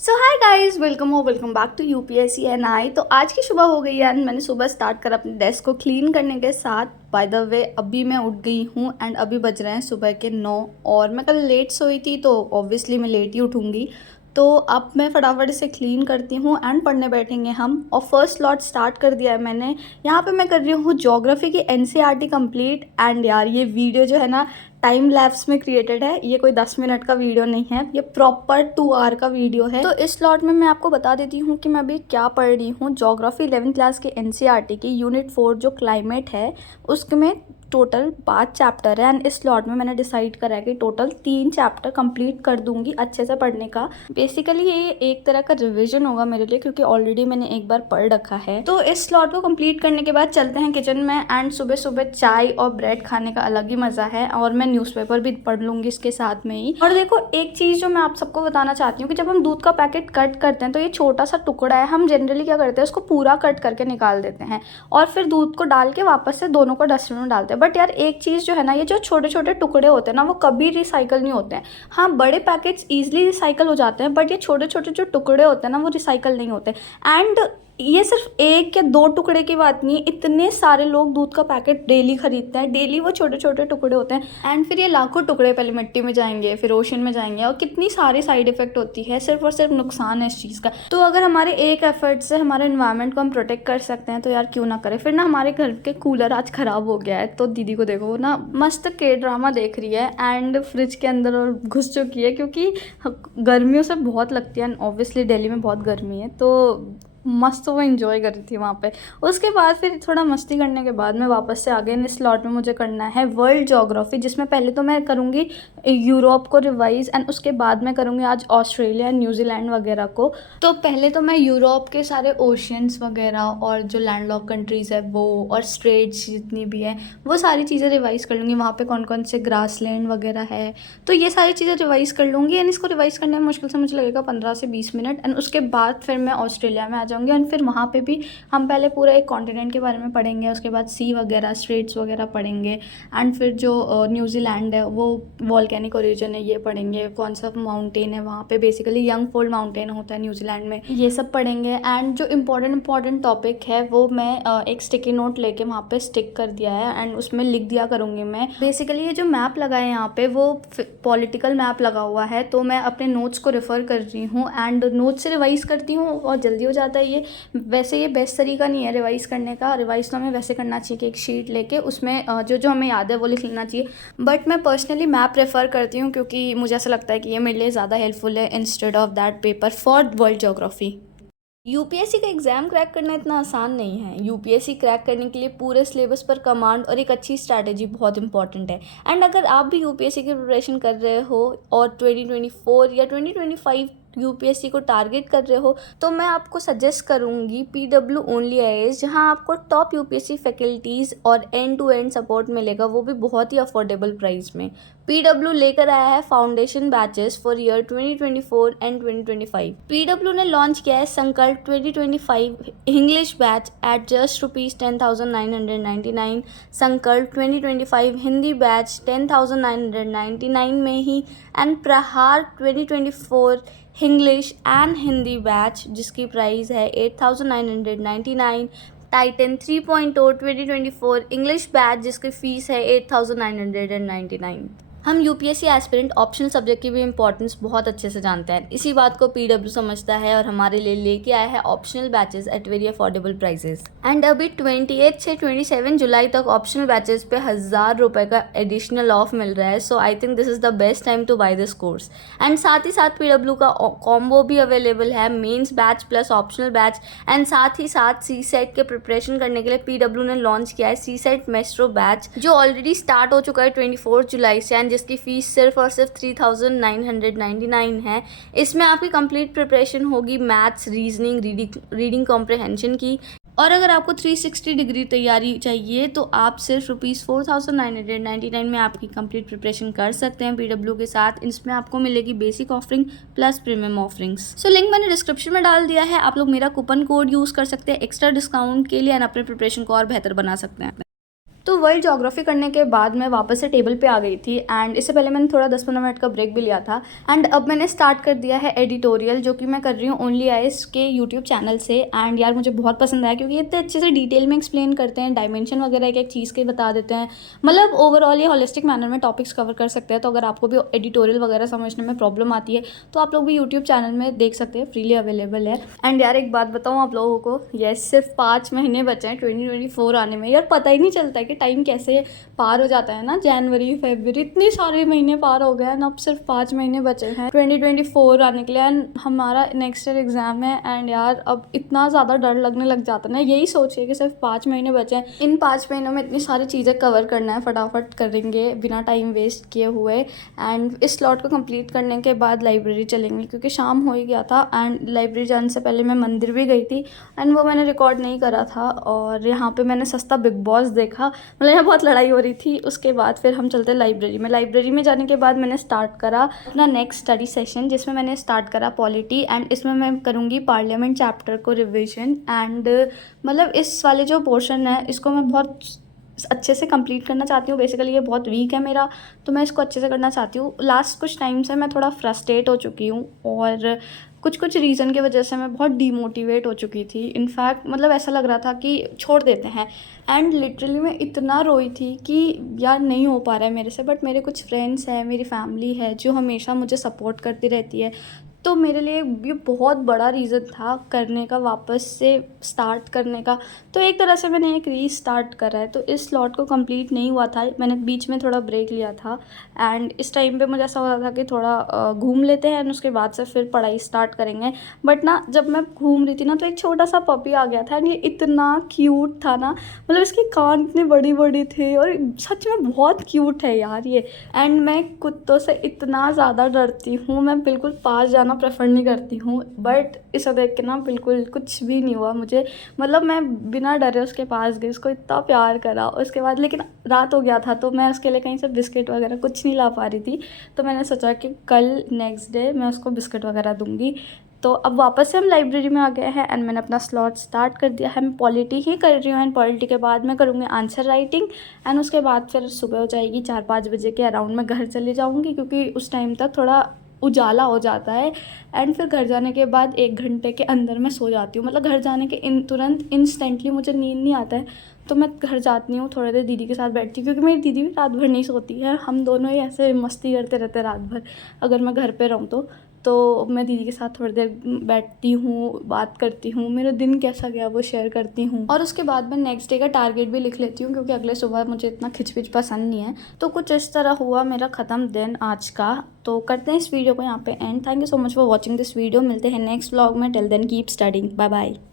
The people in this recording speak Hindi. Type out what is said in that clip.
So hi guys, welcome back to UPSC and I. तो आज की सुबह हो गई है एंड मैंने सुबह स्टार्ट करा अपने डेस्क को क्लीन करने के साथ। बाय द वे अभी मैं उठ गई हूँ एंड अभी बज रहे हैं सुबह के 9। और मैं कल लेट सोई थी तो ऑब्वियसली मैं लेट ही उठूँगी। तो अब मैं फटाफट इसे क्लीन करती हूँ एंड पढ़ने बैठेंगे हम। और फर्स्ट स्लॉट स्टार्ट कर दिया है मैंने। यहाँ पे मैं कर रही हूँ ज्योग्राफी की एनसीईआरटी कंप्लीट। एंड यार ये वीडियो जो है ना, टाइम लैप्स में क्रिएटेड है। ये कोई 10 मिनट का वीडियो नहीं है, ये प्रॉपर 2 आवर का वीडियो है। तो इस स्लॉट में मैं आपको बता देती हूँ कि मैं अभी क्या पढ़ रही हूँ। ज्योग्राफी 11th क्लास के एनसीईआरटी की यूनिट 4 जो क्लाइमेट है उसमें टोटल 5 चैप्टर है। एंड इस स्लॉट में मैंने डिसाइड करा है कि टोटल 3 चैप्टर कंप्लीट कर दूंगी अच्छे से पढ़ने का। बेसिकली ये एक तरह का रिवीजन होगा मेरे लिए, क्योंकि ऑलरेडी मैंने एक बार पढ़ रखा है। तो इस स्लॉट को कंप्लीट करने के बाद चलते हैं किचन में। एंड सुबह सुबह चाय और ब्रेड खाने का अलग ही मजा है। और मैं न्यूज़पेपर भी पढ़ लूंगी इसके साथ में ही। और देखो, एक चीज़ जो मैं आप सबको बताना चाहती हूँ कि जब हम दूध का पैकेट कट करते हैं तो ये छोटा सा टुकड़ा है, हम जनरली क्या करते हैं उसको पूरा कट करके निकाल देते हैं और फिर दूध को डाल के वापस से दोनों को डस्टबिन में डालते हैं। बट यार एक चीज़ जो है ना, ये जो छोटे छोटे टुकड़े होते हैं ना वो कभी रिसाइकल नहीं होते हैं। हाँ, बड़े पैकेट्स ईजिली रिसाइकल हो जाते हैं, बट ये छोटे छोटे जो टुकड़े होते हैं ना वो रिसाइकल नहीं होते। एंड ये सिर्फ एक या दो टुकड़े की बात नहीं है, इतने सारे लोग दूध का पैकेट डेली खरीदते हैं। डेली वो छोटे छोटे टुकड़े होते हैं एंड फिर ये लाखों टुकड़े पहले मिट्टी में जाएंगे, फिर ओशन में जाएंगे और कितनी सारी साइड इफेक्ट होती है। सिर्फ और सिर्फ नुकसान है इस चीज़ का। तो अगर हमारे एक एफर्ट से हमारे एनवायरनमेंट को हम प्रोटेक्ट कर सकते हैं तो यार क्यों ना करें। फिर ना हमारे घर के कूलर आज खराब हो गया है तो दीदी को देखो, वो ना मस्त के ड्रामा देख रही है एंड फ्रिज के अंदर और घुस चुकी है, क्योंकि गर्मियों से बहुत लगती है। ऑब्वियसली दिल्ली में बहुत गर्मी है तो मस्त वो एंजॉय कर रही थी वहाँ पे। उसके बाद फिर थोड़ा मस्ती करने के बाद मैं वापस से आ गई। इस स्लॉट में मुझे करना है वर्ल्ड ज्योग्राफी, जिसमें पहले तो मैं करूँगी यूरोप को रिवाइज एंड उसके बाद मैं करूँगी आज ऑस्ट्रेलिया न्यूजीलैंड वगैरह को। तो पहले तो मैं यूरोप के सारे ओशियंस वगैरह और जो लैंडलॉक कंट्रीज़ है वो और स्ट्रेट्स जितनी भी है वो सारी चीज़ें रिवाइज़ कर लूँगी। वहाँ पे कौन कौन से ग्रासलैंड वगैरह है तो ये सारी चीज़ें रिवाइज़ कर लूँगी। एंड इसको रिवाइज़ करने में मुश्किल से मुझे लगेगा 15 से 20 मिनट। एंड उसके बाद फिर मैं ऑस्ट्रेलिया में आ जाऊँगी एंड फिर वहाँ पे भी हम पहले पूरा एक कॉन्टिनेंट के बारे में पढ़ेंगे, उसके बाद सी वगैरह स्ट्रेट्स वगैरह पढ़ेंगे। एंड फिर जो न्यूजीलैंड है वो वॉल्केनिक ओरिजिन है ये पढ़ेंगे, कौन सा माउंटेन है वहाँ पे, बेसिकली यंग फोल्ड माउंटेन होता है न्यूजीलैंड में, ये सब पढ़ेंगे। एंड जो इंपॉर्टेंट टॉपिक है वो मैं एक स्टिकी नोट लेके वहाँ पे स्टिक कर दिया है एंड उसमें लिख दिया करूँगी मैं। बेसिकली ये जो मैप लगा है यहाँ पे वो पॉलिटिकल मैप लगा हुआ है, तो मैं अपने नोट्स को रेफ़र कर रही हूँ एंड नोट्स से रिवाइज़ करती हूँ और जल्दी हो जाता है ये। वैसे ये बेस्ट तरीका नहीं है रिवाइज़ करने का। रिवाइज़ तो हमें वैसे करना चाहिए कि एक शीट लेके उसमें जो जो हमें याद है वो लिख लेना चाहिए। बट मैं पर्सनली मैप प्रेफर करती हूँ क्योंकि मुझे ऐसा लगता है कि ये मेरे लिए ज़्यादा हेल्पफुल है instead of that paper for world geography. UPSC का एग्ज़ाम क्रैक करना इतना आसान नहीं है। यूपीएससी क्रैक करने के लिए पूरे सिलेबस पर कमांड और एक अच्छी स्ट्रैटेजी बहुत इंपॉर्टेंट है। एंड अगर आप भी यूपीएससी की प्रिपरेशन कर रहे हो और 2024 या 2025 यूपीएससी को टारगेट कर रहे हो तो मैं आपको सजेस्ट करूंगी पीडब्ल्यू ओनली आईएएस, जहां आपको टॉप यूपीएससी फैकल्टीज़ और एंड टू एंड सपोर्ट मिलेगा, वो भी बहुत ही अफोर्डेबल प्राइस में। पीडब्ल्यू लेकर आया है foundation batches for year 2024 and 2025। PW ने लॉन्च किया है संकल्प 2025 इंग्लिश बैच एट जस्ट ₹10,999, संकल्प 2025 हिंदी बैच 10,999 में ही, एंड प्रहार 2024 इंग्लिश एंड हिंदी बैच जिसकी प्राइस है 8,999, टाइटन 3.0 2024 इंग्लिश बैच जिसकी फ़ीस है 8,999। हम यूपीएससी एस्पिरेंट ऑप्शनल सब्जेक्ट की भी इंपॉर्टेंस बहुत अच्छे से जानते हैं। इसी बात को पीडब्ल्यू समझता है और हमारे लिए लेके आया है optional batches at very affordable prices. And अभी 28 से 27 जुलाई तक ऑप्शनल बैचेस पे 1,000 रुपये का एडिशनल ऑफ मिल रहा है। So I think this is the best time to buy this course. And साथ ही साथ पीडब्ल्यू का कॉम्बो भी अवेलेबल है, mains batch plus optional batch. And साथ ही साथ सी सेट के प्रिपरेशन करने के लिए पीडब्ल्यू ने लॉन्च किया है सी सेट मेस्ट्रो बैच, जो ऑलरेडी स्टार्ट हो चुका है 24 जुलाई से, जिसकी फ़ीस सिर्फ और सिर्फ 3,999 है। इसमें आपकी कंप्लीट प्रिपरेशन होगी मैथ्स, रीजनिंग, रीडिंग कॉम्प्रहेंशन की। और अगर आपको 360 डिग्री तैयारी चाहिए तो आप सिर्फ ₹4,999 में आपकी कंप्लीट प्रिपरेशन कर सकते हैं पीडब्ल्यू के साथ। इसमें आपको मिलेगी basic offering plus premium offerings. So link मैंने डिस्क्रिप्शन में डाल दिया है, आप लोग मेरा कूपन कोड यूज़ कर सकते हैं एक्स्ट्रा डिस्काउंट के लिए एंड अपने प्रिपरेशन को और बेहतर बना सकते हैं। तो वर्ल्ड ज्योग्राफी करने के बाद मैं वापस से टेबल पे आ गई थी एंड इससे पहले मैंने थोड़ा 10-15 मिनट का ब्रेक भी लिया था एंड अब मैंने स्टार्ट कर दिया है एडिटोरियल, जो कि मैं कर रही हूँ ओनली आइस के यूट्यूब चैनल से। एंड यार मुझे बहुत पसंद आया क्योंकि इतने अच्छे से डिटेल में एक्सप्लेन करते हैं, डायमेंशन वगैरह एक एक चीज़ के बता देते हैं, मतलब ओवरऑल ये होलिस्टिक मैनर में टॉपिक्स कवर कर सकते हैं। तो अगर आपको भी एडिटोरियल वगैरह समझने में प्रॉब्लम आती है तो आप लोग भी यूट्यूब चैनल में देख सकते हैं, फ्रीली अवेलेबल है। एंड यार एक बात बताऊँ आप लोगों को, यस सिर्फ 5 महीने बचे हैं 2024 आने में। यार पता ही नहीं चलता है कि टाइम कैसे पार हो जाता है ना, जनवरी फरवरी इतने सारे महीने पार हो गए हैं, अब सिर्फ 5 महीने बचे हैं 2024 आने के लिए एंड हमारा नेक्स्ट ईयर एग्जाम है। एंड यार अब इतना ज़्यादा डर लगने लग जाता है ना, यही सोचिए कि सिर्फ 5 महीने बचे हैं, इन 5 महीनों में इतनी सारी चीज़ें कवर करना है, फटाफट करेंगे बिना टाइम वेस्ट किए हुए। एंड इस स्लॉट को कंप्लीट करने के बाद लाइब्रेरी चलेंगे क्योंकि शाम हो ही गया था एंड लाइब्रेरी जाने से पहले मैं मंदिर भी गई थी एंड वो मैंने रिकॉर्ड नहीं करा था। और यहाँ पे मैंने सस्ता बिग बॉस देखा, मतलब यहाँ बहुत लड़ाई हो रही थी। उसके बाद फिर हम चलते लाइब्रेरी में। लाइब्रेरी में जाने के बाद मैंने स्टार्ट करा अपना नेक्स्ट स्टडी सेशन, जिसमें मैंने स्टार्ट करा पॉलिटी एंड इसमें मैं करूँगी पार्लियामेंट चैप्टर को रिविजन। एंड मतलब इस वाले जो पोर्शन है इसको मैं बहुत अच्छे से कंप्लीट करना चाहती हूँ। बेसिकली ये बहुत वीक है मेरा, तो मैं इसको अच्छे से करना चाहती हूँ। लास्ट कुछ टाइम से मैं थोड़ा फ्रस्ट्रेट हो चुकी हूँ और कुछ रीज़न की वजह से मैं बहुत डीमोटिवेट हो चुकी थी। इनफैक्ट मतलब ऐसा लग रहा था कि छोड़ देते हैं एंड लिटरली मैं इतना रोई थी कि यार नहीं हो पा रहा है मेरे से। बट मेरे कुछ फ्रेंड्स हैं, मेरी फैमिली है जो हमेशा मुझे सपोर्ट करती रहती है, तो मेरे लिए ये बहुत बड़ा रीज़न था करने का, वापस से स्टार्ट करने का। तो एक तरह से मैंने एक रीस्टार्ट करा है। तो इस स्लॉट को कंप्लीट नहीं हुआ था, मैंने बीच में थोड़ा ब्रेक लिया था एंड इस टाइम पे मुझे ऐसा हो रहा था कि थोड़ा घूम लेते हैं एंड उसके बाद से फिर पढ़ाई स्टार्ट करेंगे। बट ना जब मैं घूम रही थी ना तो एक छोटा सा पपी आ गया था एंड ये इतना क्यूट था ना, मतलब इसके कान इतने बड़ी बड़ी थे और सच में बहुत क्यूट है यार ये। एंड मैं कुत्तों से इतना ज़्यादा डरती हूँ, मैं बिल्कुल पास जाना प्रेफर नहीं करती हूँ। बट इसे देख के ना बिल्कुल कुछ भी नहीं हुआ मुझे, मतलब मैं बिना डरे उसके पास गई, उसको इतना प्यार करा। उसके बाद लेकिन रात हो गया था तो मैं उसके लिए कहीं से बिस्किट वगैरह कुछ नहीं ला पा रही थी, तो मैंने सोचा कि कल नेक्स्ट डे मैं उसको बिस्किट वगैरह दूंगी। तो अब वापस से हम लाइब्रेरी में आ गए हैं एंड मैंने अपना स्लॉट स्टार्ट कर दिया है। मैं पॉलिटी ही कर रही हूँ एंड पॉलिटी के बाद मैं करूँगी आंसर राइटिंग एंड उसके बाद फिर सुबह हो जाएगी 4-5 बजे के अराउंड मैं घर चली जाऊँगी क्योंकि उस टाइम तक थोड़ा उजाला हो जाता है। एंड फिर घर जाने के बाद 1 घंटे के अंदर मैं सो जाती हूँ, मतलब घर जाने के तुरंत इंस्टेंटली मुझे नींद नहीं आता है, तो मैं घर जाती हूँ, थोड़ी देर दीदी के साथ बैठती हूँ क्योंकि मेरी दीदी भी रात भर नहीं सोती है, हम दोनों ही ऐसे मस्ती करते रहते हैं रात भर अगर मैं घर पे रहूँ तो मैं दीदी के साथ थोड़ी देर बैठती हूँ, बात करती हूँ, मेरा दिन कैसा गया वो शेयर करती हूँ और उसके बाद मैं नेक्स्ट डे का टारगेट भी लिख लेती हूँ क्योंकि अगले सुबह मुझे इतना खिचपिच पसंद नहीं है। तो कुछ इस तरह हुआ मेरा ख़त्म दिन आज का। तो करते हैं इस वीडियो को यहाँ पे end. Thank you so much for watching this video. मिलते हैं नेक्स्ट व्लॉग में। Till then keep studying. Bye bye.